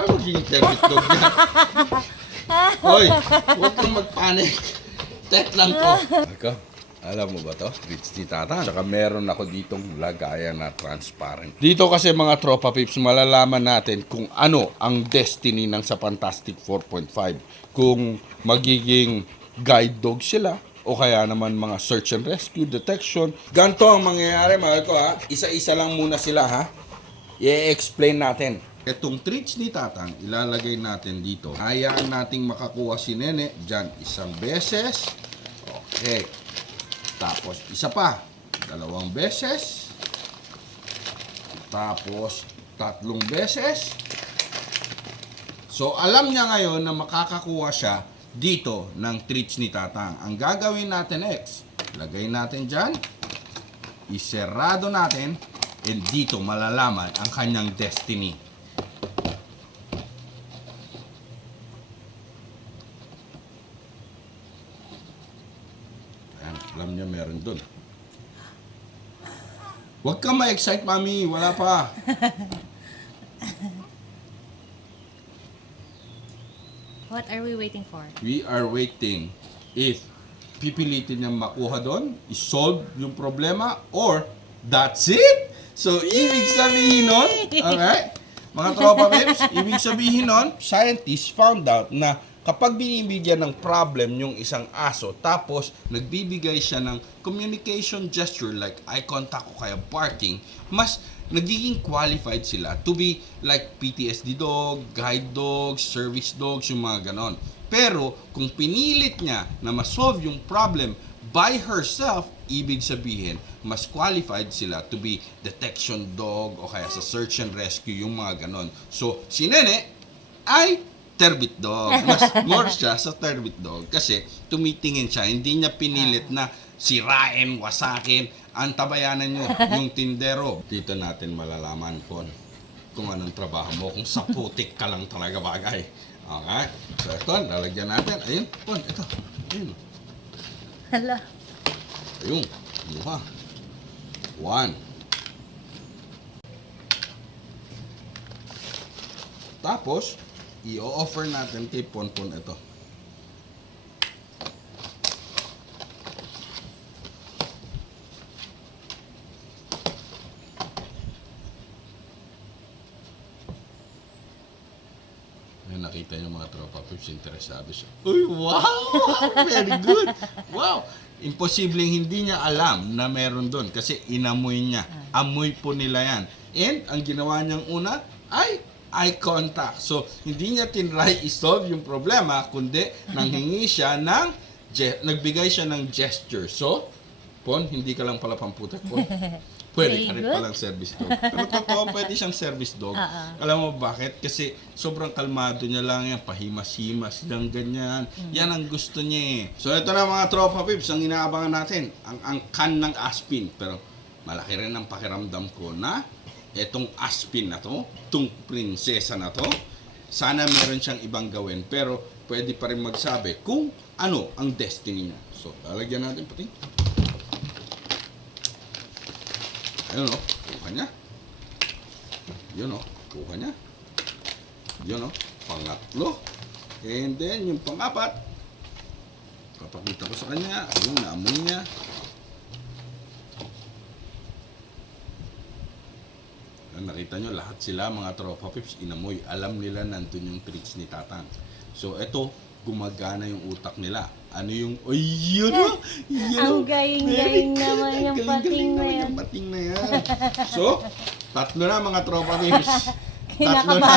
Paano termit dog yan? Hoy, huwag kang magpanik. Tet lang to. Ikaw, alam mo ba to? Rich ni Tata. Tsaka meron ako ditong lagayan na transparent. Dito kasi mga tropa pips, malalaman natin kung ano ang destiny ng sa Fantastic 4.5. Kung magiging guide dog sila o kaya naman mga search and rescue, detection. Ganto ang mangyayari mga ko ha. Isa-isa lang muna sila ha. I-explain natin. Itong treats ni Tatang, ilalagay natin dito. Hayaan nating makakuha si Nene dyan isang beses. Okay. Tapos isa pa, dalawang beses. Tapos tatlong beses. So alam niya ngayon na makakakuha siya dito ng treats ni Tatang. Ang gagawin natin next, lagay natin dyan, iserado natin, and dito malalaman ang kanyang destiny. Alam niya meron dun. Huwag kang ma-excite, mami. Wala pa. What are we waiting for? We are waiting if pipilitin niyang makuha doon, isolve yung problema, or that's it! So, ibig sabihin nun, okay, mga tropa babes, ibig sabihin nun, scientists found out na kapag binibigyan ng problem yung isang aso, tapos nagbibigay siya ng communication gesture like eye contact o kaya barking, mas nagiging qualified sila to be like PTSD dog, guide dogs, service dogs, yung mga ganon. Pero kung pinilit niya na ma-solve yung problem by herself, ibig sabihin, mas qualified sila to be detection dog o kaya sa search and rescue, yung mga ganon. So, si Nene ay terbit dog. Mas more siya sa terbit dog kasi tumitingin siya. Hindi niya pinilit na sirain, wasakin, antabayanan nyo yung tindero. Dito natin malalaman kung, kung anong trabaho mo, kung sa putik ka lang talaga bagay. Okay? So ito, lalagyan natin. Ayun, pon, ito. Ayun. Hala. Ayun. Kumuha. One. Tapos, i-offer natin kay Ponpon ito. Ayun, nakita yung mga tropa pips, interesado siya. Uy, wow! Very good! Wow! Imposibleng hindi niya alam na meron doon kasi inamoy niya. Amoy po nila yan. And ang ginawa niyang una ay eye contact. So, hindi niya tinry i-solve yung problema, kundi nanghingi siya ng, nagbigay siya ng gesture. So, Pon, hindi ka lang pala pamputak, Pon. Pwede ka rin palang service dog. Pero totoo, pwede siyang service dog. Oo. Alam mo bakit? Kasi sobrang kalmado niya lang yan. Pahimas-himas lang ganyan. Yan ang gusto niya eh. So ito na mga tropa pips, ang inaabangan natin. Ang angkan ng aspin. Pero malaki rin ang pakiramdam ko na itong aspin na to, itong prinsesa na to, sana meron siyang ibang gawin. Pero pwede pa rin magsabi kung ano ang destiny niya. So, lalagyan natin pati. Ayun o, kuha niya. Yun o, kuha niya. Yun o, pangatlo. And then, yung pangapat, papakita ko sa kanya, yung naamoy niya. Nakita nyo, lahat sila, mga tropa pips, inamoy. Alam nila nandun yung tricks ni Tatang. So, eto, gumagana yung utak nila. Ano yung, ay, yun! Yun! Ang galing-galing naman yung pating na naman yan. yung pating na yan. So, tatlo na mga tropa pips. Tatlo na.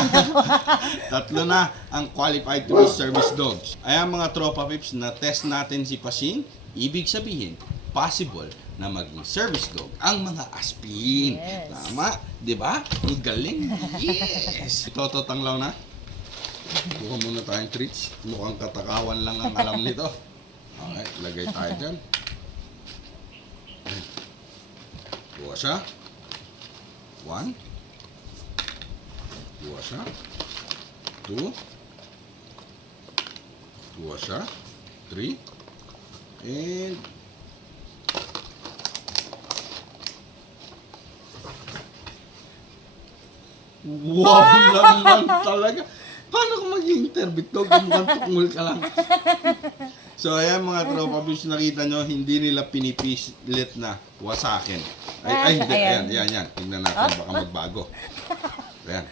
Tatlo na ang qualified to be service dogs. Ayan mga tropa pips, na test natin si Pasing, ibig sabihin, possible na maging service dog ang mga aspin. Yes. Tama, 'di ba? Ang galing. Yes. Ito to tanglaw na. Kuha muna tayong treats. Mukhang katakawan lang ang alam nito. Okay, lagay tayo dyan. Kuha siya. One. Kuha siya. Two. Kuha siya. Three. And Wow naman talaga. Paano kung maging interbit dog? Mukhang ka lang. So, ayan mga tropa bis, nakita nyo, hindi nila pinipilit na wasakin. Ay, ay hindi. Ayan, Ayan. ayan. Tingnan natin, baka magbago. Ayan.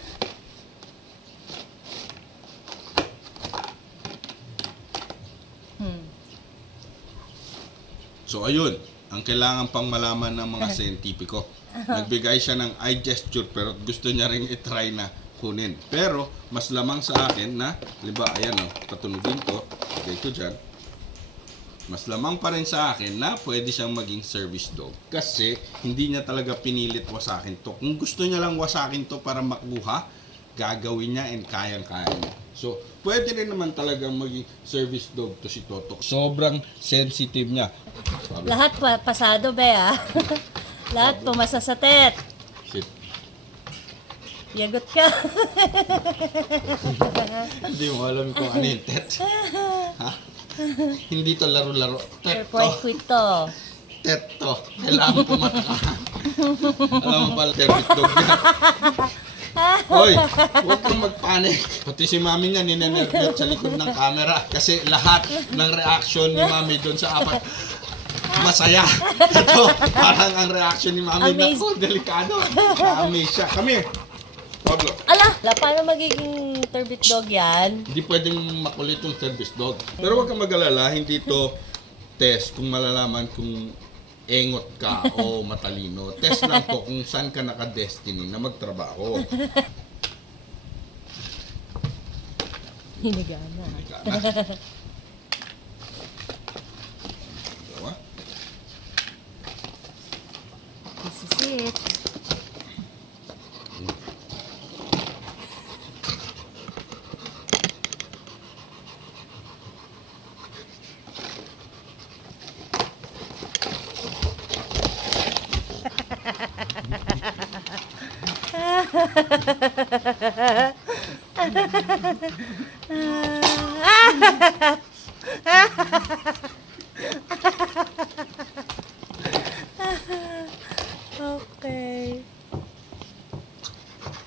Hmm. So, ayun. Ang kailangan pang malaman ng mga scientifico. Nagbigay siya ng eye gesture pero gusto niya rin itry na kunin. Pero, mas lamang sa akin na, liba, ayan o, patunugin ko, lagay ko dyan. Mas lamang pa rin sa akin na pwede siyang maging service dog. Kasi, hindi niya talaga pinilit wasakin to. Kung gusto niya lang wasakin to para makuha, gagawin niya and kayang-kaya niya. So, pwede rin naman talagang maging service dog to si Toto. Sobrang sensitive niya. Sabi, Lahat pa pasado, be, ah. Lahat pumasa sa tet. Shit. Yagot ka. Hindi mo alam kung ano yung tet. Ha? Hindi to laro-laro. Tet to. Quite quick to. Tet to. Kailangan pumata alam mo pala, service dog. Hoy, huwag kang magpanik. Pati si mami niya ninenervyot sa likod ng camera. Kasi lahat ng reaction ni mami doon sa apat, masaya. Ito, parang ang reaction ni mami, Amazed. naku, delikado. Na-amaze siya. Come here. Pablo. Ala, la, paano magiging turbid dog yan? Hindi pwedeng makulit yung service dog. Pero huwag kang mag-alala, hindi to test kung malalaman kung engot ka o matalino. Test lang to kung saan ka naka-destiny na magtrabaho. Hinigana. Hindi ka na. Okay.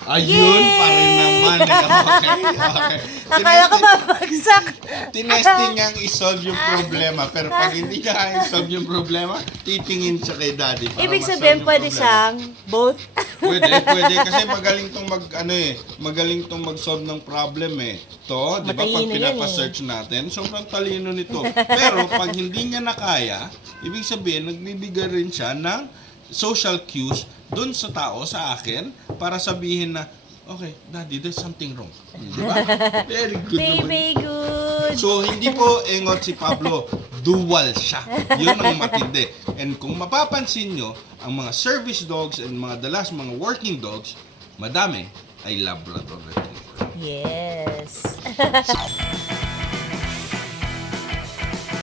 Ayun pa rin naman. Okay, okay. Akala ko babagsak. Tinesting niyang isolve yung problema. Pero pag hindi niya isolve yung problema, titingin siya kay daddy. para Ibig ma-solve sabihin, yung pwede problema. siyang both. Pwede, pwede. Kasi magaling tong mag, ano eh, magaling tong mag-solve ng problem eh. To, di ba, pag Matalino yan pinapa-search natin, sobrang talino nito. Pero pag hindi niya nakaya, ibig sabihin, nagbibigay rin siya ng social cues dun sa tao, sa akin, para sabihin na, okay, daddy, there's something wrong. Di ba? Very good naman. Baby good. So, hindi po engot si Pablo. Dual siya. Yun ang matindi. And kung mapapansin nyo, ang mga service dogs and mga dalas, mga working dogs, madami ay Labrador Retriever. Yes.